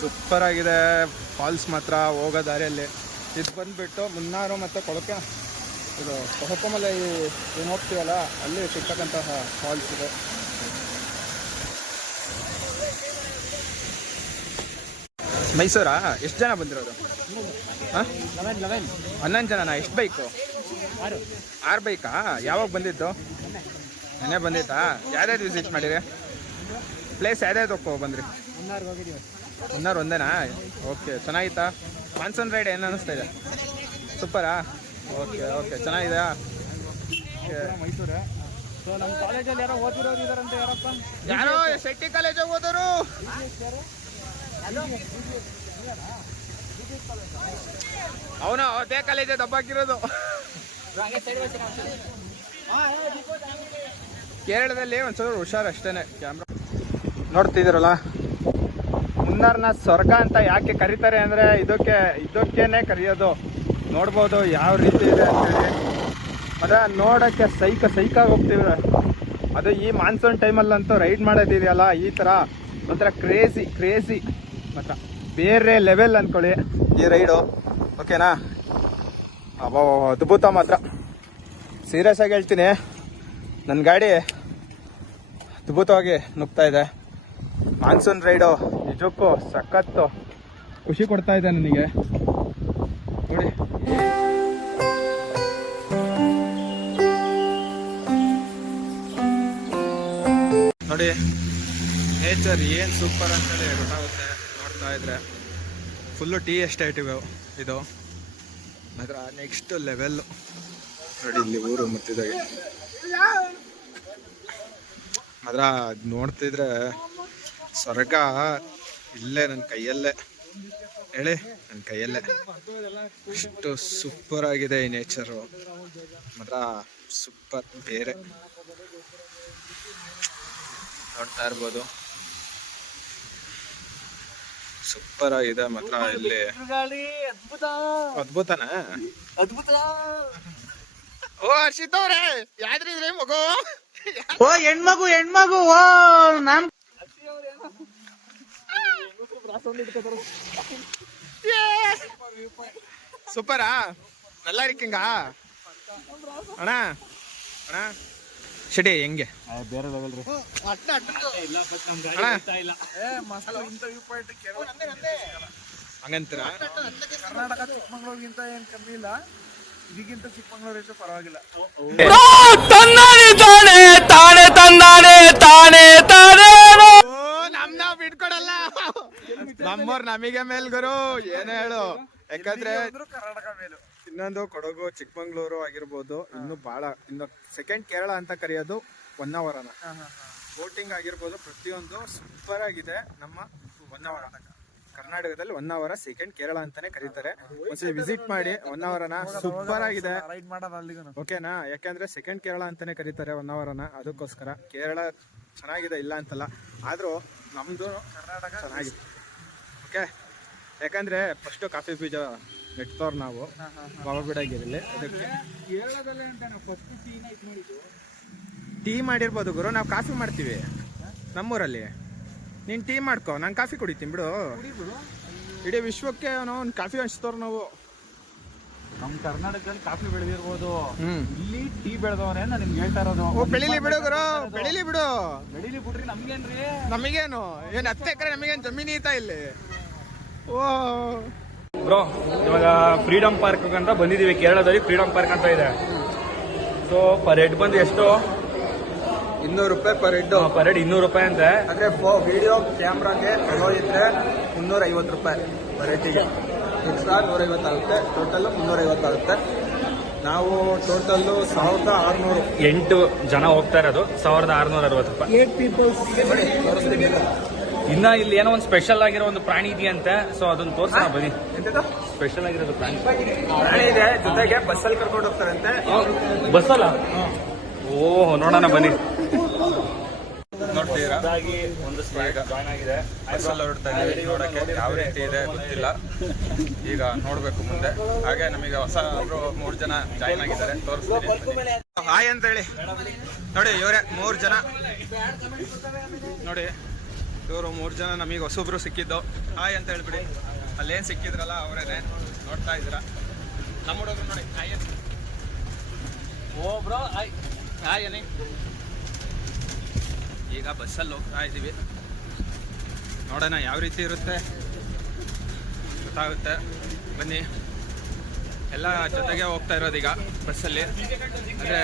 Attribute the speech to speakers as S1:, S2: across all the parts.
S1: Super ಆಗಿದೆ. Falls ಮಾತ್ರ ಹೋಗೋ ದಾರಿಯಲ್ಲಿ. ಇದು ಬಂದ್ಬಿಟ್ಟು ಮುನ್ನಾರು ಮತ್ತು ಕೊಳಕೆ. ಇದು ಕೊಹಕಮಲೆ ಏನು ಹೋಗ್ತೀವಲ್ಲ, ಅಲ್ಲಿ ಸಿಗ್ತಕ್ಕಂತಹ ಫಾಲ್ಸ್ ಇದೆ. ಮೈಸೂರಾ? ಎಷ್ಟು ಜನ ಬಂದಿರೋದು? ಹಾಂ? ಹನ್ನೊಂದು ಜನನಾ? ಎಷ್ಟು ಬೈಕು?
S2: ಆರು
S1: ಬೈಕಾ? ಯಾವಾಗ ಬಂದಿತ್ತು ನೆನೆ ಬಂದಿತ್ತಾ? ಯಾವ್ದಾದ್ರು ವಿಸಿಟ್ ಮಾಡಿರಿ? ಪ್ಲೇಸ್ ಯಾವ್ದಾದ್ರು ಹೋಗ್ಕೋ ಬಂದ್ರಿ ಮುನ್ನಾರು ಒಂದೇನಾ? ಓಕೆ ಚೆನ್ನಾಗಿತ್ತಾ? ಮಾನ್ಸೂನ್ ರೈಡ್ ಏನು ಅನ್ನಿಸ್ತಾ ಇದೆ? ಸೂಪರಾ ಓಕೆ ಓಕೆ ಚೆನ್ನಾಗಿದೆ
S2: ಮೈಸೂರು ಸೊ ನಮ್ಮ ಕಾಲೇಜಲ್ಲಿ ಯಾರೋ
S1: ಶೆಟ್ಟಿ ಕಾಲೇಜಾಗ ಹೋದರು? ಅವನು ಅದೇ ಕಾಲೇಜೇ ದಬ್ಬಾಕಿರೋದು. ಕೇರಳದಲ್ಲಿ ಒಂದ್ಸಲ ಹುಷಾರ್ ಅಷ್ಟೇನೆ ಕ್ಯಾಮ್ರಾ ನೋಡ್ತಿದ್ದೀರಲ್ಲ? ಮುನ್ನಾರ್ನ ಸ್ವರ್ಗ ಅಂತ ಯಾಕೆ ಕರೀತಾರೆ ಅಂದ್ರೆ ಇದಕ್ಕೆ, ಇದಕ್ಕೇನೆ ಕರೆಯೋದು. ನೋಡ್ಬೋದು ಯಾವ ರೀತಿ ಇದೆ ಅಂತೇಳಿ ಅದ ನೋಡಕ್ಕೆ ಸೈಕ, ಸೈಕಾಗಿ ಹೋಗ್ತೀವಿ ಅದು ಈ ಮಾನ್ಸೂನ್ ಟೈಮಲ್ಲಂತೂ ರೈಡ್ ಮಾಡೋದಿದೆಯಲ್ಲ, ಈ ಥರ ಒಂಥರ ಕ್ರೇಜಿ ಕ್ರೇಜಿ ಮಾತ್ರ. ಬೇರೆ ಲೆವೆಲ್ ಅನ್ಕೊಳ್ಳಿ. ಈ ರೈಡು ಓಕೆನಾ ಅಬ್ಬಾ ಅದ್ಭುತ ಮಾತ್ರ. ಸೀರಿಯಸ್ ಆಗಿ ಹೇಳ್ತೀನಿ. ನನ್ನ ಗಾಡಿ ಅದ್ಭುತವಾಗಿ ನುಗ್ತಾ ಇದೆ. ಮಾನ್ಸೂನ್ ರೈಡು ನಿಜಕ್ಕೂ ಸಖತ್ತು ಖುಷಿ ಕೊಡ್ತಾ ಇದೆ ನನಗೆ. ನೋಡಿ. ನೋಡಿ. ನೇಚರ್ ಏನು ಸೂಪರ್ ಅಂತೇಳಿ ಗೊತ್ತಾಗುತ್ತೆ. ಇದ್ರೆ ಫುಲ್ಲು ಟೀ ಎಸ್ಟೇಟ್ ಇವೆ ಇದು. ಮಾತ್ರ ನೆಕ್ಸ್ಟ್ ಲೆವೆಲ್ ನೋಡಿ ಇಲ್ಲಿ ಊರು ಮತ್ತಿದಾಗೆ ಮಾತ್ರ ಅದ್ ನೋಡ್ತಿದ್ರೆ ಸ್ವರ್ಗ ಇಲ್ಲೇ ನನ್ನ ಕೈಯಲ್ಲೇ. ಹೇಳಿ ನನ್ನ ಕೈಯಲ್ಲೇ. ಅಷ್ಟು ಸೂಪರ್ ಆಗಿದೆ ಈ ನೇಚರು ಮಾತ್ರ ಸೂಪರ್ ಬೇರೆ. ನೋಡ್ತಾ ಇರ್ಬೋದು. ಸೂಪರ್ ಆಗಿದೆ ಮಾತ್ರ ಇಲ್ಲಿ
S2: ಗಾಡಿ ಅದ್ಭುತ
S1: ಅದ್ಭುತನಾ
S2: ಅದ್ಭುತ
S1: ಓ ಹರ್ಷಿತ್ ಅವ್ರೆ ಯಾವ್ದ್ರಿದ್ರಿ ಮಗು
S2: ಓ ಹೆಣ್ಮಗು ಹೆಣ್ಮಗು ಓ ನಾನ್
S1: ಸೂಪರಾ நல்லா இருக்கீங்கா ಅಣ್ಣ ಅಣ್ಣ ಶೆಡಿ ಹೆಂಗೆ?
S2: ಬೇರೆ ಲೆವೆಲ್ ರೀ.
S1: ಹಂಗಂತೀರಾ?
S2: ಕರ್ನಾಟಕ ಚಿಕ್ಕಮಂಗ್ಳೂರ್ಗಿಂತ ಏನ್ ಕಮ್ಮಿ ಇಲ್ಲ. ಇದಕ್ಕಿಂತ ಚಿಕ್ಕಮಂಗ್ಳೂರ್ ಎಷ್ಟು ಪರವಾಗಿಲ್ಲ.
S1: ಓ ನಮ್ ನಾವ್ ಬಿಟ್ಕೊಡಲ್ಲ. ನಮ್ಮವ್ರು ನಮಗೆ ಮೇಲ್ ಗುರು ಏನೇ ಹೇಳು. ಯಾಕಂದ್ರೆ
S2: ಕರ್ನಾಟಕ ಮೇಲು.
S1: ಇನ್ನೊಂದು ಕೊಡಗು ಚಿಕ್ಕಮಂಗ್ಳೂರು ಆಗಿರ್ಬೋದು ಇನ್ನು ಬಹಳ ಇನ್ನು ಸೆಕೆಂಡ್ ಕೇರಳ ಅಂತ ಕರೆಯೋದು ಹೊನ್ನಾವರನ. ಬೋಟಿಂಗ್ ಆಗಿರ್ಬೋದು ಪ್ರತಿಯೊಂದು ಸೂಪರ್ ಆಗಿದೆ ನಮ್ಮ ಹೊನ್ನಾವರ. ಕರ್ನಾಟಕದಲ್ಲಿ ಹೊನ್ನಾವರ ಸೆಕೆಂಡ್ ಕೇರಳ ಅಂತಾನೆ ಕರೀತಾರೆ. ಒಂದ್ಸಲಿ ವಿಸಿಟ್ ಮಾಡಿ ಹೊನ್ನಾವರನ ಸೂಪರ್ ಆಗಿದೆ. ಓಕೆನಾ ಯಾಕೆಂದ್ರೆ ಸೆಕೆಂಡ್ ಕೇರಳ ಅಂತಾನೆ ಕರೀತಾರೆ ಹೊನ್ನಾವರನ ಅದಕ್ಕೋಸ್ಕರ. ಕೇರಳ ಚೆನ್ನಾಗಿದೆ ಇಲ್ಲ ಅಂತಲ್ಲ ಆದ್ರೂ ನಮ್ದು
S2: ಕರ್ನಾಟಕ
S1: ಚೆನ್ನಾಗಿದೆ. ಓಕೆ ಯಾಕಂದ್ರೆ ಫಸ್ಟ್ ಕಾಫಿ ಬೀಜ ನೆಟ್ತವ್ರು ನಾವು. ಬಾಬಾಬಿಡಾಗಿರಲಿ ಅದಕ್ಕೆ ಟೀ ಮಾಡಿರ್ಬೋದು ಗುರು. ನಾವು ಕಾಫಿ ಮಾಡ್ತೀವಿ. ನಮ್ಮೂರಲ್ಲಿ. ನೀನು ಟೀ ಮಾಡ್ಕೊ. ನಾನು ಕಾಫಿ ಕುಡಿತೀನಿ ಬಿಡು. ಇಡೀ ವಿಶ್ವಕ್ಕೆ ನಾವು ಒಂದು ಕಾಫಿ ಹಂಚ್ತವ್ರು ನಾವು.
S2: ನಮ್ಮ ಕರ್ನಾಟಕದಲ್ಲಿ ಕಾಫಿ ಬೆಳೆದಿರ್ಬೋದು. ಇಲ್ಲಿ ಟೀ ಬೆಳೆದವ್ರೆ ನಾನು ನಿಮ್ಗೆ ಹೇಳ್ತಾ ಇರೋದು.
S1: ಓ ಬೆಳಿಲಿ ಬಿಡು ಗುರು. ಬೆಳಿಲಿ ಬಿಡು.
S2: ಬೆಳಿಲಿ ಬಿಡ್ರಿ ನಮ್ಗೇನ್ರಿ?
S1: ನಮಗೇನು? ಏನು ಹತ್ತು ಎಕರೆ ನಮಗೇನು ಜಮೀನು ಐತಾ ಇಲ್ಲಿ? ಓ.
S3: ಬ್ರೋ ಇವಾಗ ಫ್ರೀಡಮ್ ಪಾರ್ಕ್ ಅಂತ ಬಂದಿದ್ದೀವಿ ಕೇರಳದಲ್ಲಿ ಫ್ರೀಡಮ್ ಪಾರ್ಕ್ ಅಂತ ಇದೆ. ಸೊ ಪರ್ ಹೆಡ್ ಬಂದು ಎಷ್ಟು?
S1: ಇನ್ನೂರು ರೂಪಾಯಿ ಪರ್ ಹೆಡ್
S3: ಪರ್ ಹೆಡ್ ಇನ್ನೂರು ರೂಪಾಯಿ ಅಂತೆ.
S1: ಅಂದ್ರೆ ವಿಡಿಯೋ ಕ್ಯಾಮ್ರಾಗೆ ತಗೊಂಡಿದ್ರೆ ಮುನ್ನೂರ ಐವತ್ತು ರೂಪಾಯಿ ವೆರೈಟಿಗೆ ಎಕ್ಸ್ಟ್ರಾ ನೂರೈವತ್ತಾಗುತ್ತೆ ಟೋಟಲ್ ಮುನ್ನೂರೈವತ್ತಾಗುತ್ತೆ ನಾವು ಟೋಟಲ್ಲು ಸಾವಿರದ ಆರುನೂರು.
S3: ಎಂಟು ಜನ ಹೋಗ್ತಾ ಇರೋದು. ಸಾವಿರದ ಆರ್ನೂರ ಅರವತ್ತು ರೂಪಾಯಿ
S2: ಏಟ್ ಪೀಪಲ್ಸ್
S3: ಇನ್ನ ಇಲ್ಲಿ ಏನೋ ಒಂದು ಸ್ಪೆಷಲ್ ಆಗಿರೋ ಒಂದು ಪ್ರಾಣಿ ಇದೆಯಂತೆ ಸೊ ಅದನ್ನ ತೋರ್ಸೋಣ ಬನ್ನಿ. ಸ್ಪೆಷಲ್ ಆಗಿರೋದು ಪ್ರಾಣಿ.
S1: ಪ್ರಾಣಿ ಇದೆ ಜೊತೆಗೆ ಬಸ್ಸಲ್ಲಿ ಕರ್ಕೊಂಡು ಹೋಗ್ತಾರಂತೆ.
S3: ಬಸ್ಸಲ್ಲ ಓ ನೋಡೋಣ ಬನ್ನಿ.
S1: ನೋಡ್ತೀರಾ
S3: ಒಂದು ಜಾಯ್ನ್ ಆಗಿದೆ.
S1: ಬಸ್ಸಲ್ಲಿ ಹೊರಡ್ತಾ ಇದ್ದೀವಿ. ನೋಡಕ್ಕೆ ಯಾವ ರೀತಿ ಇದೆ ಗೊತ್ತಿಲ್ಲ. ಈಗ ನೋಡ್ಬೇಕು ಮುಂದೆ. ಹಾಗೆ ನಮಗೆ ಹೊಸ ಮೂರು ಜನ ಜಾಯ್ನ್ ಆಗಿದ್ದಾರೆ. ತೋರಿಸ್ತೀನಿ. ಹಾಯ್ ಅಂತ ಹೇಳಿ ನೋಡಿ ಇವರೇ ಮೂರು ಜನ. ನೋಡಿ ಇವರು ಮೂರು ಜನ ನಮಗೆ ಹೊಸೊಬ್ರು ಸಿಕ್ಕಿದ್ದು. ಹಾಯ್ ಅಂತ ಹೇಳ್ಬಿಡಿ. ಅಲ್ಲೇನು ಸಿಕ್ಕಿದ್ರಲ್ಲ ಅವರೇನೆ ನೋಡ್ತಾ ಇದ್ದೀರಾ? ನಮ್ಮ ಹುಡುಗರು ನೋಡಿ, ಹಾಯ್ ಅಂತ
S3: ಓ ಬ್ರೋ ಹಾಯ್.
S1: ಹಾಯ್ ಅನ್ನಿ. ಈಗ ಬಸ್ಸಲ್ಲಿ ಹೋಗ್ತಾ ಇದ್ದೀವಿ. ನೋಡೋಣ ಯಾವ ರೀತಿ ಇರುತ್ತೆ. ಗೊತ್ತಾಗುತ್ತೆ. ಬನ್ನಿ. ಎಲ್ಲ ಜೊತೆಗೆ ಹೋಗ್ತಾ ಇರೋದೀಗ ಬಸ್ಸಲ್ಲಿ ಅಂದರೆ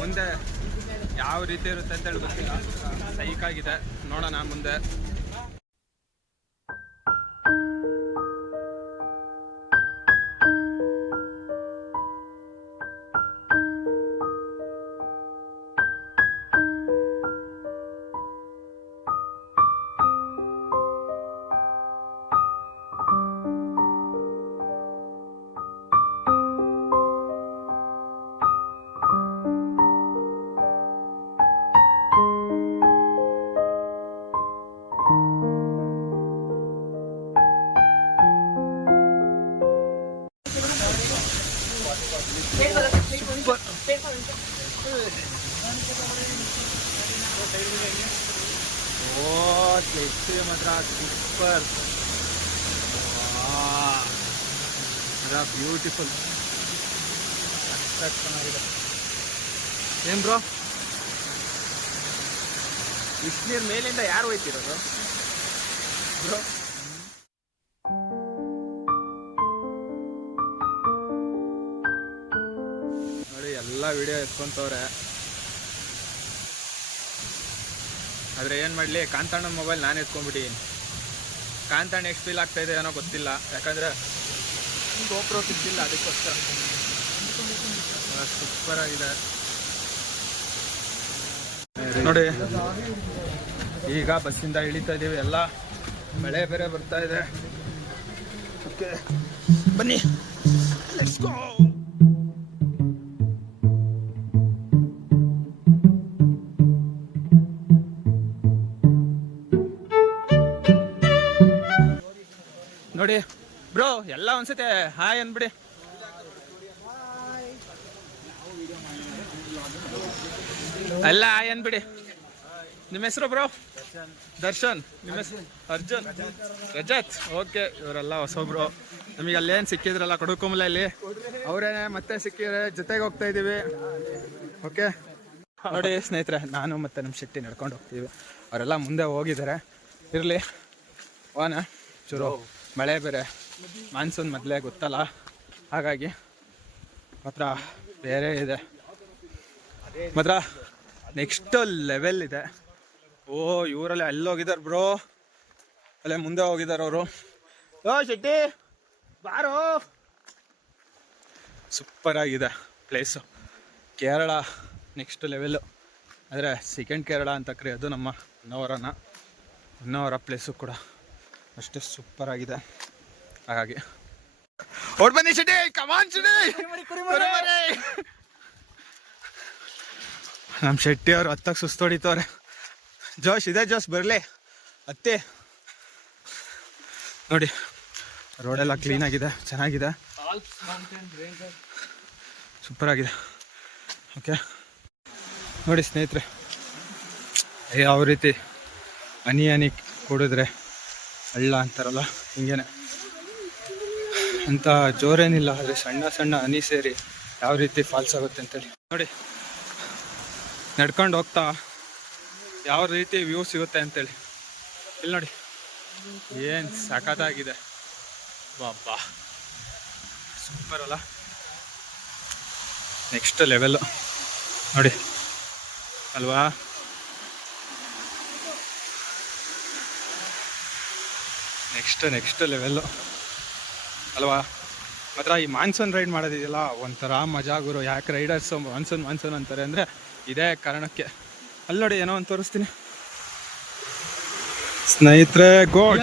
S1: ಮುಂದೆ ಯಾವ ರೀತಿ ಇರುತ್ತೆ ಅಂತ ಹೇಳಿ ಗೊತ್ತಿಲ್ಲ. ಸೈಕ್ ಆಗಿದೆ. ನೋಡೋಣ ಮುಂದೆ. ಬ್ಯೂಟಿಫುಲ್ ಚೆನ್ನಾಗಿದೆ ಏನ್ ಬ್ರೋ ಬಿಸಿನೀರ್ ಮೇಲಿಂದ ಯಾರು ಹೋಯ್ತಿರೋದು ಬ್ರೋ ನೋಡಿ ಎಲ್ಲ ವಿಡಿಯೋ ಎತ್ಕೊಂತವ್ರೆ. ಆದ್ರೆ ಏನು ಮಾಡ್ಲಿ ಕಾಂತಾಣ ಮೊಬೈಲ್ ನಾನು ಎತ್ಕೊಂಡ್ಬಿಟ್ಟಿದ್ದೀನಿ ಕಾಂತಾಣ್ಣ ಎಷ್ಟು ಫೀಲ್ ಆಗ್ತಾಯಿದೆ ಇದೆ ಏನೋ ಗೊತ್ತಿಲ್ಲ. ಯಾಕಂದ್ರೆ ಗೋಪ್ರೋ ಸಿಕ್ಕಿಲ್ಲ ಅದಕ್ಕೋಸ್ಕರ. ಸೂಪರ್ ಆಗಿದೆ. ನೋಡಿ, ಈಗ ಬಸ್ಸಿಂದ ಇಳಿತಾ ಇದೀವಿ. ಎಲ್ಲ ಮಳೆ ಬೇರೆ ಬರ್ತಾ ಇದೆ. ಓಕೆ, ಬನ್ನಿ. ನೋಡಿ ಬ್ರೋ, ಎಲ್ಲ ಒಂದ್ಸತಿ ಹಾಯ್ ಅನ್ಬಿಡಿ ಎಲ್ಲ ಹಾಯ್ ಅನ್ಬಿಡಿ ನಿಮ್ಮ ಹೆಸರು ಬ್ರೋ? ದರ್ಶನ್. ನಿಮ್ಮ ಹೆಸರು ಅರ್ಜುನ್. ರಜತ್. ಓಕೆ, ಇವರೆಲ್ಲ ಬ್ರೋ ನಮಗೆ ಅಲ್ಲೇನು ಸಿಕ್ಕಿದ್ರಲ್ಲ ಕಡುಕೊಂಬಲಲ್ಲಿ ಅವರೇನೆ ಮತ್ತೆ ಸಿಕ್ಕಿದ್ರೆ ಜೊತೆಗೆ ಹೋಗ್ತಾ ಇದ್ದೀವಿ ಓಕೆ. ನೋಡಿ ಸ್ನೇಹಿತರೆ, ನಾನು ಮತ್ತೆ ನಮ್ಮ ಶೆಟ್ಟಿ ನಡ್ಕೊಂಡು ಹೋಗ್ತೀವಿ. ಅವರೆಲ್ಲ ಮುಂದೆ ಹೋಗಿದ್ದಾರೆ. ಇರಲಿ ಓನ ಚೂರು ಮಳೆ ಬೇರೆ. ಮಾನ್ಸೂನ್ ಮೊದಲೇ ಗೊತ್ತಲ್ಲ? ಹಾಗಾಗಿ ಮಾತ್ರ ಬೇರೆ ಇದೆ. ಮಾತ್ರ ನೆಕ್ಸ್ಟ್ ಲೆವೆಲ್ ಇದೆ. ಓ, ಇವರಲ್ಲಿ ಅಲ್ಲಿ ಹೋಗಿದ್ದಾರೆ ಬ್ರೋ ಅಲ್ಲೇ ಮುಂದೆ ಹೋಗಿದ್ದಾರೆ ಅವರು. ಓ, ಶೆಟ್ಟಿ, ಬಾರೋ. ಸೂಪರ್ ಆಗಿದೆ ಪ್ಲೇಸು ಕೇರಳ ನೆಕ್ಸ್ಟ್ ಲೆವೆಲ್ಲು ಆದರೆ ಸೆಕೆಂಡ್ ಕೇರಳ ಅಂತ ಕರೆಯೋದು ನಮ್ಮ ಹೊನ್ನವರನ ಹೊನ್ನವರ ಪ್ಲೇಸು ಕೂಡ ಅಷ್ಟೇ ಸೂಪರ್ ಆಗಿದೆ. ಹಾಗಾಗಿ ಓಡ್ ಬನ್ನಿ ಶೆಟ್ಟಿ ಕಮಾನ್ ನಮ್ಮ ಶೆಟ್ಟಿ. ಅವರು ಹತ್ತಕ್ಕೆ ಸುಸ್ತೊಡಿತವ್ರೆ ಜೋಶ್ ಇದೆ ಜೋಶ್ ಬರಲಿ. ಅತ್ತೆ. ನೋಡಿ ರೋಡೆಲ್ಲ ಕ್ಲೀನ್ ಆಗಿದೆ ಚೆನ್ನಾಗಿದೆ. ಸೂಪರ್ ಆಗಿದೆ. ಓಕೆ ನೋಡಿ ಸ್ನೇಹಿತರೆ ಯಾವ ರೀತಿ ಅನಿ ಹನಿ ಕುಡಿದ್ರೆ ಹಳ್ಳ ಅಂತಾರಲ್ಲ ಹಿಂಗೇನೆ. ಅಂತ ಜೋರೇನಿಲ್ಲ, ಆದರೆ ಸಣ್ಣ ಸಣ್ಣ ಹನಿ ಸೇರಿ ಯಾವ ರೀತಿ ಫಾಲ್ಸ್ ಆಗುತ್ತೆ ಅಂತೇಳಿ. ನೋಡಿ, ನಡ್ಕೊಂಡು ಹೋಗ್ತಾ ಯಾವ ರೀತಿ ವ್ಯೂ ಸಿಗುತ್ತೆ ಅಂತೇಳಿ. ಇಲ್ಲಿ ನೋಡಿ, ಏನು ಸಖತ್ತಾಗಿದೆ. ಬಾಬಾ ಸೂಪರ್ ಅಲ್ಲ. ನೆಕ್ಸ್ಟ್ ಲೆವೆಲ್ಲು ನೋಡಿ, ಅಲ್ವಾ? ನೆಕ್ಸ್ಟ್ ನೆಕ್ಸ್ಟ್ ಲೆವೆಲ್ಲು ಅಲ್ವಾ? ಮಾತ್ರ ಈ ಮಾನ್ಸೂನ್ ರೈಡ್ ಮಾಡೋದಿದೆಯಲ್ಲ, ಒಂಥರ ಮಜಾ ಗುರು. ಯಾಕೆ ರೈಡರ್ಸ್ ಮಾನ್ಸೂನ್ ಮಾನ್ಸೂನ್ ಅಂತಾರೆ ಅಂದರೆ ಇದೇ ಕಾರಣಕ್ಕೆ. ಅಲ್ಲಿ ನೋಡಿ, ಏನೋ ಒಂದು ತೋರಿಸ್ತೀನಿ. ಸ್ನೇಹಿತರೆ ಗೋಡ್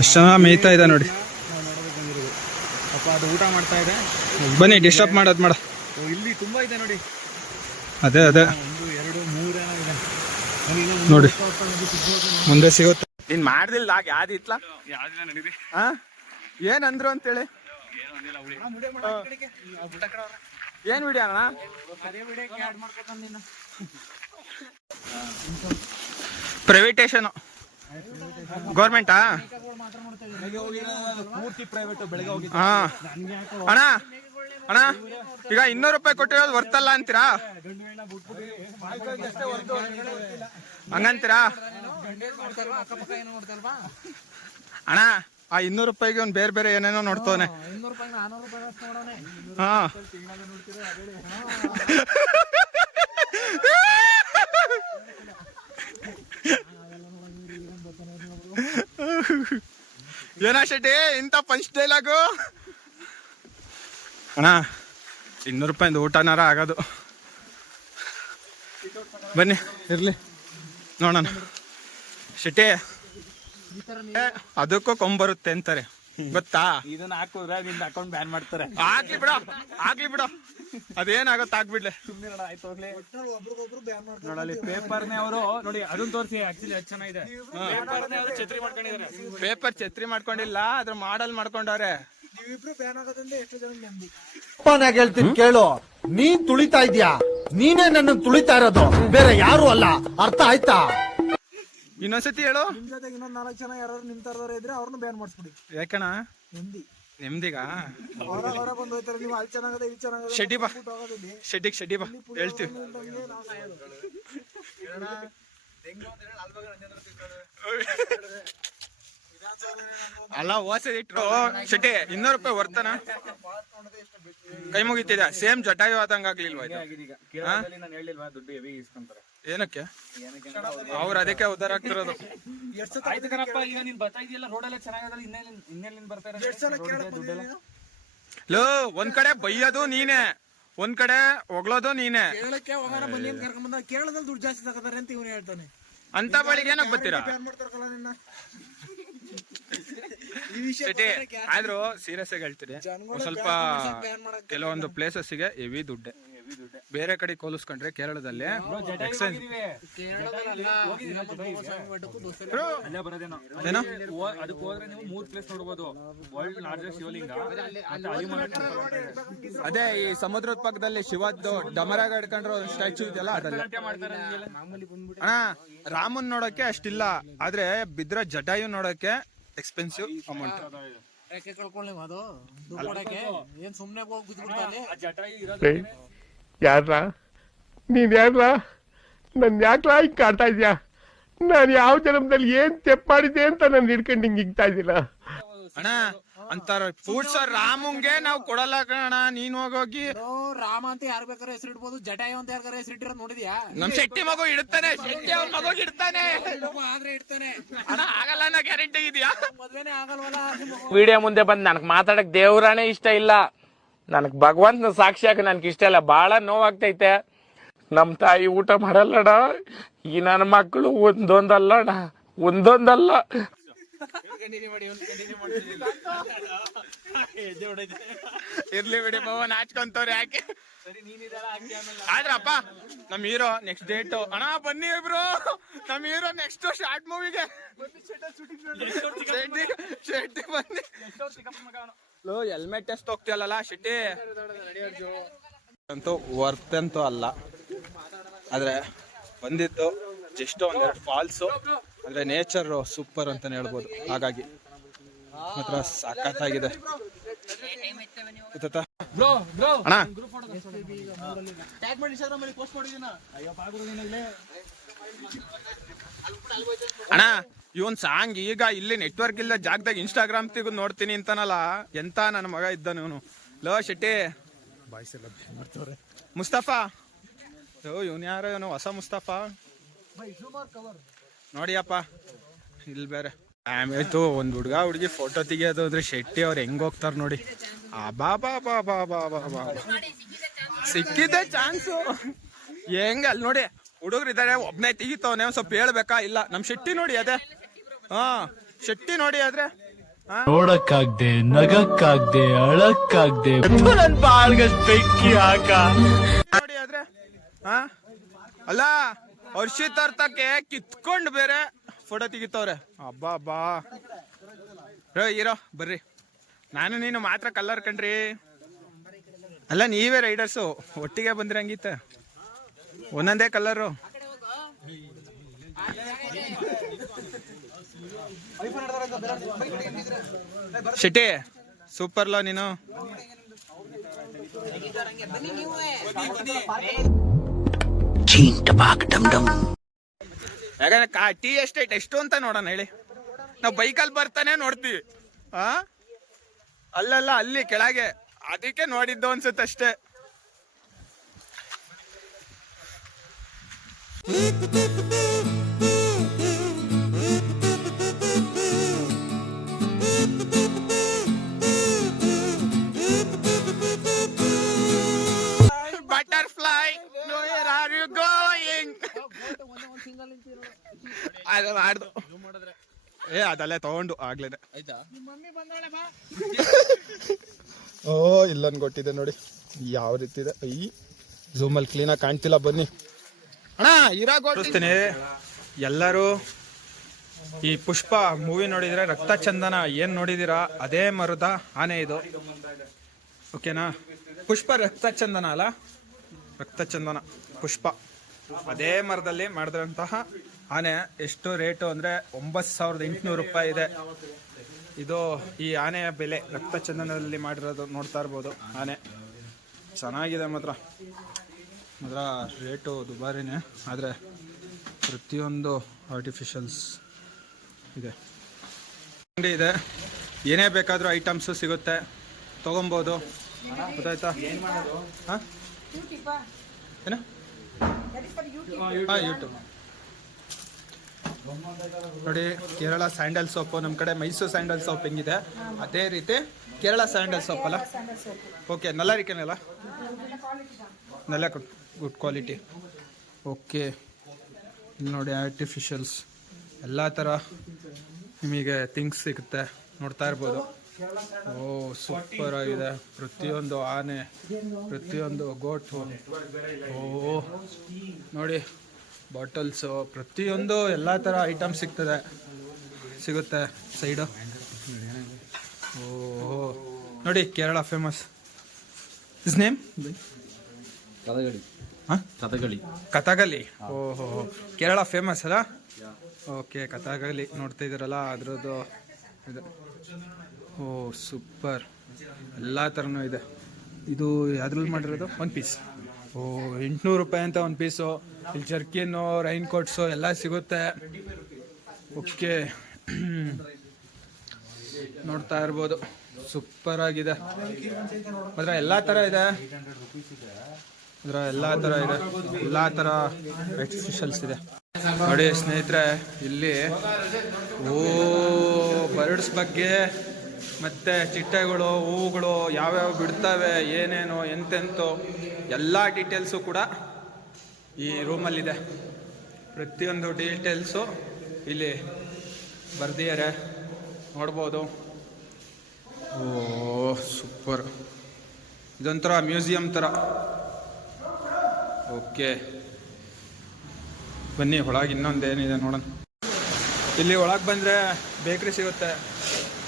S1: ಎಷ್ಟು ಚೆನ್ನಾಗಿ ಮೇಯ್ತಾ ಇದೆ ನೋಡಿ.
S3: ಅಪ್ಪ ಅದು ಊಟ ಮಾಡ್ತಾ ಇದೆ.
S1: ಬನ್ನಿ ಡಿಸ್ಟರ್ಬ್ ಮಾಡೋದು ಮಾಡ.
S3: ಓ, ಇಲ್ಲಿ ತುಂಬಾ ಇದೆ ನೋಡಿ.
S1: ಅದೇ ಅದೇ.
S3: ಒಂದು ಎರಡು ಮೂರು ಇದೆ.
S1: ನೋಡಿ. ಮುಂದೆ ಸಿಗುತ್ತೆ. ನೀನ್ ಮಾಡ್ದಿಲ್ಲ ಆಗ ಯಾವ್ದು ಇತ್ಲ?
S3: ಯಾವ್ದಿಲ್ಲ ನಡೀರಿ.
S1: ಆ ಏನಂದ್ರು ಅಂತೇಳಿ? ಏನ್ ವಿಡಿಯೋ ಅಣ್ಣ? ಪ್ರೈವೇಟೇಷನ್ ಗೌರ್ಮೆಂಟಾ
S3: ಪೂರ್ತಿ ಪ್ರೈವೇಟ್ ಬೆಳಗ್ಗೆ ಹೋಗಿ
S1: ಹಾ. ಅಣ್ಣ ಅಣ್ಣ ಈಗ ಇನ್ನೂರು ರೂಪಾಯಿ ಕೊಟ್ಟಿರೋದು ವರ್ತಲ್ಲ ಅಂತೀರಾ? ಹಂಗಂತೀರಾ? ಅಣ್ಣ ಆ ಇನ್ನೂರು ರೂಪಾಯಿಗೆ ಅವ್ನು ಬೇರೆ ಬೇರೆ ಏನೇನೋ ನೋಡ್ತಾನೆ ಹಾ ಏನಾ ಶೆಟ್ಟಿ ಇಂಥ ಪಂಚ್ ಡೈಲಾಗು ಅಣ್ಣ ಇನ್ನೂರು ರೂಪಾಯಿಂದ ಊಟನಾರ ಆಗೋದು. ಬನ್ನಿ ಇರಲಿ. ನೋಡೋಣ. ಶೆಟ್ಟಿ ಅದಕ್ಕೂ ಕೊಂಬರುತ್ತೆ ಅಂತಾರೆ. ಗೊತ್ತಾ?
S3: ಇದನ್ನ ಹಾಕಿದ್ರೆ ನಿನ್ನ ಅಕೌಂಟ್ ಬ್ಯಾನ್ ಮಾಡ್ತಾರೆ.
S1: ಆಗ್ಲಿ ಬಿಡ ಆಗ್ಲಿ ಬಿಡ. ಅದೇನಾಗತ್ತ ಆಗ್ಬಿಡ್ಲೆ.
S3: ಆಯ್ತು ಹೋಗ್ಲಿ. ನೋಡಲ್ಲಿ ಪೇಪರ್ನೇ ಅವರು ನೋಡಿ ಅದನ್ನ ತೋರಿಸಿ ಆಕ್ಚುಲಿ ಅದು ಚೆನ್ನಾಗಿದೆ. ಪೇಪರ್ನೇ ಅವರು ಛತ್ರಿ ಮಾಡ್ಕೊಂಡಿದ್ದಾರೆ.
S1: ಪೇಪರ್ ಛತ್ರಿ ಮಾಡ್ಕೊಂಡಿಲ್ಲ ಅದ್ರ ಮಾಡಲ್ ಮಾಡ್ಕೊಂಡವ್ರೆ.
S2: ನೀವಿಬ್ರು ಬ್ಯಾನ್ ಆಗೋದ್ರಿಂದ ಎಷ್ಟು ಜನ ನೆಮ್ಮದಿ
S4: ಅಪ್ಪನಾಗ ಹೇಳ್ತೀನಿ ಕೇಳು. ನೀನ್ ತುಳಿತಾ ಇದ್ಯಾ? ನೀನೇ ನನ್ನ ತುಳಿತಾ ಇರೋದು. ಬೇರೆ ಯಾರು ಅಲ್ಲ. ಅರ್ಥ ಆಯ್ತಾ?
S1: ಇನ್ನೊಂದ್ಸತಿ ಹೇಳು.
S2: ನಿಮ್ ಜೊತೆಗೆ ಇನ್ನೊಂದ್ ನಾಲ್ಕು ಜನ ಯಾರು ನಿಮ್ ತರದವ್ರು ಇದ್ರೆ ಅವ್ರನ್ನ ಬ್ಯಾನ್ ಮಾಡಿಸ್ಬಿಡಿ.
S1: ಯಾಕಣ
S2: ನೆಮ್ಮದಿ
S1: ನೆಮ್ಮದಿಗ
S2: ಹೊರ ಹೊರ ಬಂದು ಹೋಯ್ತಾರೆ. ನೀವು ಅಲ್ಲಿ ಚೆನ್ನಾಗದೆ ಇಲ್ಲಿ ಚೆನ್ನಾಗದೆ
S1: ಶೆಡ್ಡಿ ಬಾ. ಶೆಡ್ಡಿಗ್ ಶೆಡ್ಡಿ ಬಾ. ಹೇಳ್ತೀವಿ.
S2: ಇಲ್ದಂಗೆ ನಾವು ಸಾಯೋದು.
S1: ಅಲ್ಲ ಓಸೆ ಇಟ್ರು. ಶೆಟ್ಟಿ ಇನ್ನೂರು ರೂಪಾಯಿ ಬರ್ತಾನ ಕೈ ಮುಗಿತಿದೆ. ಸೇಮ್ ಜಟಾಯು ಆದಂಗಾಗ್ಲಿಲ್ವಾ ಇದು?
S3: ಈಗ. ಕೇರಳದಲ್ಲಿ ನಾನು ಹೇಳಿಲ್ವಾ ದುಡ್ಡು ಹೆವಿ ಇಸ್ಕೊಂತಾರೆ
S1: ಏನಕ್ಕೆ? ಅವ್ರ ಅದಕ್ಕೆ ಉದ್ದಾರ ಆಗ್ತಿರೋದು.
S3: ಆಯ್ತು ಕಣಪ್ಪ ಈಗ ನೀನ್ ಬರ್ತಾ ಇದೆಯಲ್ಲ ರೋಡಲ್ಲೇ ಚೆನ್ನಾಗಲ್ಲ ಇನ್ನೇನ್ ಇನ್ನೇನ್ ಬರ್ತಾ
S2: ಎಷ್ಟ್ ಸಲ ಕೇಳಕ್ ಬಂದಿದ್ದೀನಿ ನೀನು?
S1: ಲೋ ಒಂದ್ ಕಡೆ ಬೈಯೋದು ನೀನೆ. ಒಂದ್ ಕಡೆ ಹೊಗಳೋದು ನೀನೆ.
S2: ಕೇರಳಕ್ಕೆ ಹೋಗೋಣ ಬನ್ನಿ ಅಂತ ಕರ್ಕೊಂಡ್ ಬಂದ. ಕೇರಳದಲ್ಲಿ ದುಡ್ಡು ಜಾಸ್ತಿ ತಗೋತಾರೆ ಅಂತ ಇವನು ಹೇಳ್ತಾನೆ.
S1: ಅಂತ ಬಳಿಗೆ ಏನಕ್ ಬರ್ತೀರಾ ಆದ್ರೂ ಸೀರಿಯಸ್ ಆಗಿ ಹೇಳ್ತೀರಿ ಸ್ವಲ್ಪ ಕೆಲವೊಂದು ಪ್ಲೇಸಸ್ಗೆ ಹೆವಿ ದುಡ್ಡೆ. ಬೇರೆ ಕಡೆ ಹೋಲಿಸ್ಕೊಂಡ್ರೆ ಕೇರಳದಲ್ಲಿ ಏನೋ
S3: ಅದಕ್ಕೆ ಹೋದ್ರೆ ನೀವು ಮೂರ್ ಪ್ಲೇಸ್ ನೋಡ್ಬೋದು. ವರ್ಲ್ಡ್ ಲಾರ್ಜೆಸ್ಟ್ ಶಿವಲಿಂಗ.
S1: ಅದೇ ಈ ಸಮುದ್ರದ ಪಕ್ಕದಲ್ಲಿ ಶಿವದ್ದು ಡಮರಾಗ ಹಿಡ್ಕೊಂಡ್ರು ಸ್ಟ್ಯಾಚು ಇದೆಯಲ್ಲ. ಅಣ್ಣ ರಾಮನ್ ನೋಡಕ್ಕೆ ಅಷ್ಟಿಲ್ಲ. ಆದ್ರೆ ಬಿದ್ರ ಜಟಾಯು ನೋಡಕ್ಕೆ ಎಕ್ಸ್ಪೆನ್ಸಿವ್ ಅಮೌಂಟ್
S2: ಅದು ಏನ್ ಸುಮ್ನೆ ಹೋಗಿ
S3: ಇರೋದು
S5: ಯಾರ್ರ ನೀನು ಯಾರ್ರಾ ನನ್ ಯಾಕ್ಲಾ ಹಿಂಗ್ ಕಾಡ್ತಾ ಇದ್ಯಾ? ನಾನು ಯಾವ ಜನ್ಮದಲ್ಲಿ ಏನ್ ತೆಪ್ಪ ಮಾಡಿದ್ದೆ ಅಂತ ನಾನು ಹಿಡ್ಕೊಂಡು ಹಿಂಗೆ ಹಿಗ್ತಾ ಇದ್ದಿಲ್ಲ
S1: ಅಣ್ಣ ಅಂತಾರ ಫೂಡ್ಸ್ ರಾಮಂಗೆ ನಾವು ಕೊಡಲ್ಲ ಕಣ ನೀನ್ ಹೋಗೋಗಿ.
S2: ರಾಮ ಅಂತ ಯಾರು ಬೇಕಾದ್ರೆ ಹೆಸರು ಇಡ್ಬೋದು ಜಟಾಯು ಅಂತ ಯಾರು ಹೆಸರು ಇಟ್ಟಿರೋ ನೋಡಿದ್ಯಾ?
S1: ನಮ್ ಶೆಟ್ಟಿ ಮಗು ಇಡ್ತಾನೆ ಶೆಟ್ಟಿ ಅವ್ರ ಮಗು ಇಡ್ತಾನೆ.
S2: ಆದ್ರೆ ಇಡ್ತಾನೆ.
S1: ಅಣ್ಣ ಆಗಲ್ಲ ಅನ್ನೋ ಗ್ಯಾರಂಟಿ ಇದೆಯಾ?
S2: ಮದ್ವೆನೇ ಆಗಲ್ವಲ್ಲ
S6: ವಿಡಿಯೋ ಮುಂದೆ ಬಂದ್ ನನಗೆ ಮಾತಾಡಕ್ ದೇವ್ರಾನೇ ಇಷ್ಟ ಇಲ್ಲ. ನನಗೆ ಭಗವಂತನ ಸಾಕ್ಷಿಯಾಗ ನನಗೆ ಇಷ್ಟ ಇಲ್ಲ. ಭಾಳ ನೋವಾಗ್ತೈತೆ. ನಮ್ಮ ತಾಯಿ ಊಟ ಮಾಡಲ್ಲಣ ಈ ನನ್ನ ಮಕ್ಕಳು ಒಂದೊಂದಲ್ಲಣ ಒಂದೊಂದಲ್ಲ.
S1: ಇರ್ಲಿ ಬಿಡಿ ಬಾವ ನಾಚ್ಕೊಂತವ್ರೆ ಯಾಕೆ? ಆದ್ರಪ್ಪ ನಮ್ ಹೀರೋ ನೆಕ್ಸ್ಟ್ ಡೇಟ್ ಅಣ್ಣ ಬನ್ನಿ ಇಬ್ರು. ನಮ್ ಹೀರೋ ನೆಕ್ಸ್ಟ್ ಶಾರ್ಟ್ ಮೂವಿಗೆ ಶೆಟ್ಟಿ ಬನ್ನಿ ಲೋ ಹೆಲ್ಮೆಟ್ ಟೆಸ್ಟ್ ಹೋಗ್ತಿಯಲ್ಲ ಶೆಟ್ಟಿ? ಅಂತೂ ವರ್ತ್ ಅಂತೂ ಅಲ್ಲ. ಆದರೆ ಬಂದಿದ್ದು ಜಸ್ಟ್ ಒಂದೆರಡು ಫಾಲ್ಸು ಅಂದ್ರೆ ನೇಚರ್ ಸೂಪರ್ ಅಂತಾನೆ ಹೇಳ್ಬೋದು. ಹಾಗಾಗಿ ಮಾತ್ರ ಸಾಕತ್ತಾಗಿದೆ? ಅಣ್ಣ. ಅಣ್ಣ. ಇವನ್ ಸಾಂಗ್ ಈಗ ಇಲ್ಲಿ ನೆಟ್ವರ್ಕ್ ಇಲ್ಲ ಜಾಗದಾಗ ಇನ್ಸ್ಟಾಗ್ರಾಮ್ ತೆಗೆದು ನೋಡ್ತೀನಿ ಅಂತಾನಲ್ಲ ಎಂತ ನನ್ನ ಮಗ ಇದ್ದಾನ ಇವನು. ಲೋ ಶೆಟ್ಟಿ. ಮುಸ್ತಫಾ. ಓ ಇವನ್ ಯಾರೋ ಇವನು ಹೊಸ ಮುಸ್ತಫಾ. ನೋಡಿಯಪ್ಪ ಇಲ್ಲಿ ಬೇರೆ. ಆಮೇಲೆ ಒಂದ್ ಹುಡ್ಗ ಹುಡುಗಿ ಫೋಟೋ ತೆಗಿಯೋದು ಅಂದ್ರೆ ಶೆಟ್ಟಿ ಅವ್ರು ಹೆಂಗ್ ಹೋಗ್ತಾರ ನೋಡಿ. ಆ ಬಾ ಬಾ ಬಾ ಬಾ ಬಾ ಬಾ ಬಾ ಸಿಕ್ಕಿದ್ದೆ ಚಾನ್ಸು. ಹೆಂಗ ಅಲ್ಲಿ ನೋಡಿ ಹುಡುಗರು ಇದಾರೆ ಒಬ್ನೇ ತೆಗಿತಾವ್ನೇ ಸ್ವಲ್ಪ ಹೇಳ್ಬೇಕಾ? ಇಲ್ಲ ನಮ್ ಶೆಟ್ಟಿ ನೋಡಿ ಅದೇ. ಹಾ ಶೆಟ್ಟಿ ನೋಡಿ ಆದ್ರೆ
S7: ನೋಡಕ್ಕಾಗ್ದೆ ನಗಕ್ಕಾಗ್ದೆ ಅಳಕ್ಕಾಗ್ದೆ. ನನ್ ಬಾಳ್ಗಷ್ಟ್ ಬೆಂಕಿ ಹಾಕ.
S1: ನೋಡಿ ಆದ್ರೆ ಹಾ? ಅಲ್ಲ ಹರ್ಷಿತ್ ಅರ್ಥಕ್ಕೆ ಕಿತ್ಕೊಂಡ್ ಬೇರೆ ಫೋಟೋ ತೆಗಿತವ್ರೆ. ಅಬ್ಬಾ ಅಬ್ಬಾ ರೇ ಇರೋ ಬರ್ರಿ. ನಾನು ನೀನು ಮಾತ್ರ ಕಲ್ಲರ್ ಕಣ್ರಿ ಅಲ್ಲ ನೀವೇ ರೈಡರ್ಸು ಒಟ್ಟಿಗೆ ಬಂದಿರಂಗಿತ್ತ ಒಂದೊಂದೇ ಕಲರು ಶೆಟ್ಟಿ ಸೂಪರ್ಲ ನೀನು? ಯಾಕಂದ್ರೆ ಟೀ ಎಸ್ಟೇಟ್ ಎಷ್ಟು ಅಂತ ನೋಡೋಣ ಹೇಳಿ. ನಾವು ಬೈಕಲ್ಲಿ ಬರ್ತಾನೆ ನೋಡ್ತೀವಿ. ಆ? ಅಲ್ಲಲ್ಲ, ಅಲ್ಲಿ ಕೆಳಗೆ. ಅದಕ್ಕೆ ನೋಡಿದ್ದು ಅನ್ಸುತ್ತೆ ಅಷ್ಟೇ. ಮಾಡ್ದು ಏ ಅದಲ್ಲೇ ತಗೊಂಡು ಆಗ್ಲೇನೆ. ಓ ಇಲ್ಲೊಂದು ಕೊಟ್ಟಿದೆ ನೋಡಿ. ಯಾವ ರೀತಿ ಇದೆ ಐ ಝೂಮಲ್ಲಿ ಕ್ಲೀನಾಗಿ ಕಾಣ್ತಿಲ್ಲ ಬನ್ನಿ. ಅಣ್ಣ ಇರಾಗ ತೋರಿಸ್ತೀನಿ ಎಲ್ಲರೂ ಈ ಪುಷ್ಪ ಮೂವಿ ನೋಡಿದ್ರೆ ರಕ್ತ ಚಂದನ ಏನ್ ನೋಡಿದಿರಾ? ಅದೇ ಮರದ ಆನೆ ಇದು. ಓಕೆನಾ ಪುಷ್ಪ ರಕ್ತ ಚಂದನ ಅಲ್ಲ? ರಕ್ತ ಚಂದನ. ಪುಷ್ಪ. ಅದೇ ಮರದಲ್ಲಿ ಮಾಡಿದಂತಹ ಆನೆ ಎಷ್ಟು ರೇಟು ಅಂದ್ರೆ ಒಂಬತ್ತು ಸಾವಿರದ ಎಂಟುನೂರು ರೂಪಾಯಿ ಇದೆ. ಇದು ಈ ಆನೆಯ ಬೆಲೆ ರಕ್ತ ಚಂದನದಲ್ಲಿ ಮಾಡಿರೋದು ನೋಡ್ತಾ ಇರ್ಬೋದು ಆನೆ. ಚೆನ್ನಾಗಿದೆ ಮಾತ್ರ. ಮಾತ್ರ ರೇಟು ದುಬಾರಿನೇ ಆದರೆ ಪ್ರತಿಯೊಂದು ಆರ್ಟಿಫಿಷಲ್ಸ್ ಇದೆ. ಅಂಗಡಿ ಇದೆ. ಏನೇ ಬೇಕಾದರೂ ಐಟಮ್ಸು ಸಿಗುತ್ತೆ. ತೊಗೊಬೋದು. ಗೊತ್ತಾಯ್ತಾ? ಹಾಂ? ಏನು? ಹಾಂ ಯೂಟ್ಯೂಬ್ ನೋಡಿ, ಕೇರಳ ಸ್ಯಾಂಡಲ್ ಸೋಪು ನಮ್ಮ ಕಡೆ ಮೈಸೂರು ಸ್ಯಾಂಡಲ್ ಸೋಪ್ ಹೆಂಗಿದೆ? ಅದೇ ರೀತಿ ಕೇರಳ ಸ್ಯಾಂಡಲ್ ಸೋಪ್ ಅಲ್ಲ? ಓಕೆ ನಲ್ಲರಿಕೆನಲ್ಲ ನಲ್ಲ ಗುಡ್ ಕ್ವಾಲಿಟಿ. ಓಕೆ ನೋಡಿ ಆರ್ಟಿಫಿಷಿಯಲ್ಸ್ ಎಲ್ಲ ಥರ ನಿಮಗೆ ಥಿಂಗ್ಸ್ ಸಿಗುತ್ತೆ. ನೋಡ್ತಾ ಇರ್ಬೋದು. ಓ ಸೂಪರ್ ಆಗಿದೆ. ಪ್ರತಿಯೊಂದು ಆನೆ, ಪ್ರತಿಯೊಂದು ಗೋಟು ಓ, ನೋಡಿ. ಬಾಟಲ್ಸು ಪ್ರತಿಯೊಂದು ಎಲ್ಲ ಥರ ಐಟಮ್ ಸಿಗ್ತದೆ. ಸಿಗುತ್ತೆ ಸೈಡು ಓ ನೋಡಿ Kerala famous is name
S7: Kathakali.
S1: Kathakali ಓಹೋ. ಕೇರಳ ಫೇಮಸ್ ಅಲ್ಲ? ಓಕೆ ಕಥಗಲಿ ನೋಡ್ತಾ ಇದ್ದೀರಲ್ಲ ಅದ್ರದ್ದು ಇದು. ಓ ಸೂಪರ್ ಎಲ್ಲ ಥರನೂ ಇದೆ. ಇದು ಯಾವ್ದ್ರಲ್ಲಿ ಮಾಡಿರೋದು? ಒಂದು ಪೀಸ್ ಎಂಟುನೂರು ರೂಪಾಯಿ ಅಂತ ಒಂದು ಪೀಸು ಇಲ್ಲಿ ಜರ್ಕಿನ್ನು, ರೈನ್ ಕೋಟ್ಸು ಎಲ್ಲ ಸಿಗುತ್ತೆ. ಓಕೆ. ನೋಡ್ತಾ ಇರ್ಬೋದು. ಸೂಪರ್ ಆಗಿದೆ. ಅದರ ಎಲ್ಲ ಥರ ಇದೆ. ಅದರ ಎಲ್ಲ ಥರ ಇದೆ. ಎಲ್ಲ ಥರ ಎಕ್ಸ್ಪೆಷಲ್ಸ್ ಇದೆ. ನೋಡಿ ಸ್ನೇಹಿತರೆ, ಇಲ್ಲಿ, ಓ ಬರ್ಡ್ಸ್ ಬಗ್ಗೆ ಮತ್ತೆ ಚಿಟ್ಟೆಗಳು, ಹೂವುಗಳು ಯಾವ್ಯಾವ ಬಿಡ್ತವೆ, ಏನೇನು, ಎಂತೆಂತು ಎಲ್ಲ ಡೀಟೇಲ್ಸು ಕೂಡ ಈ ರೂಮಲ್ಲಿದೆ ಪ್ರತಿಯೊಂದು ಡೀಟೇಲ್ಸು ಇಲ್ಲಿ ಬರ್ದಿದ್ದಾರೆ. ನೋಡ್ಬೋದು. ಓ ಸೂಪರ್ ಇದೊಂಥರ ಮ್ಯೂಸಿಯಂ ಥರ. ಓಕೆ. ಬನ್ನಿ, ಒಳಗೆ ಇನ್ನೊಂದೇನಿದೆ ನೋಡೋಣ. ಇಲ್ಲಿ ಒಳಗೆ ಬಂದರೆ ಬೇಕ್ರಿ ಸಿಗುತ್ತೆ.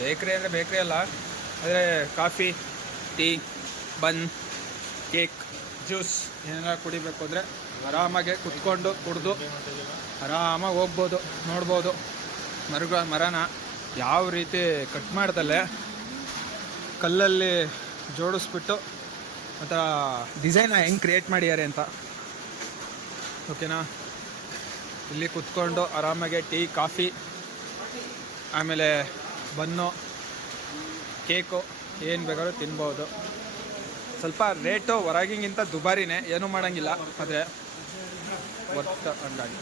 S1: ಬೇಕ್ರಿ ಅಂದರೆ ಬೇಕ್ರಿ ಅಲ್ಲ. ಅಂದರೆ coffee, tea, bun, cake, juice ಏನಾರ ಕುಡಿಬೇಕು ಅಂದರೆ ಆರಾಮಾಗೆ ಕುತ್ಕೊಂಡು ಕುಡಿದು ಆರಾಮಾಗಿ ಹೋಗ್ಬೋದು, ನೋಡ್ಬೋದು. ಮರಗಳ ಮರನ ಯಾವ ರೀತಿ ಕಟ್ ಮಾಡ್ದಲ್ಲೇ ಕಲ್ಲಲ್ಲಿ ಜೋಡಿಸ್ಬಿಟ್ಟು ಮತ್ತು ಡಿಸೈನ ಹೆಂಗೆ ಕ್ರಿಯೇಟ್ ಮಾಡಿದ್ದಾರೆ ಅಂತ. ಓಕೆನಾ? ಇಲ್ಲಿ ಕುತ್ಕೊಂಡು ಆರಾಮಾಗೆ ಟೀ, ಕಾಫಿ, ಆಮೇಲೆ ಬನ್ನು ಕೇಕು ಏನು ಬೇಕಾದ್ರೂ ತಿನ್ಬೋದು. ಸ್ವಲ್ಪ ರೇಟು ಹೊರಗಿಂಗಿಂತ ದುಬಾರಿನೇ ಏನೂ ಮಾಡೋಂಗಿಲ್ಲ ಆದರೆ ವರ್ತ್ ಹಂಗಾಗಿ.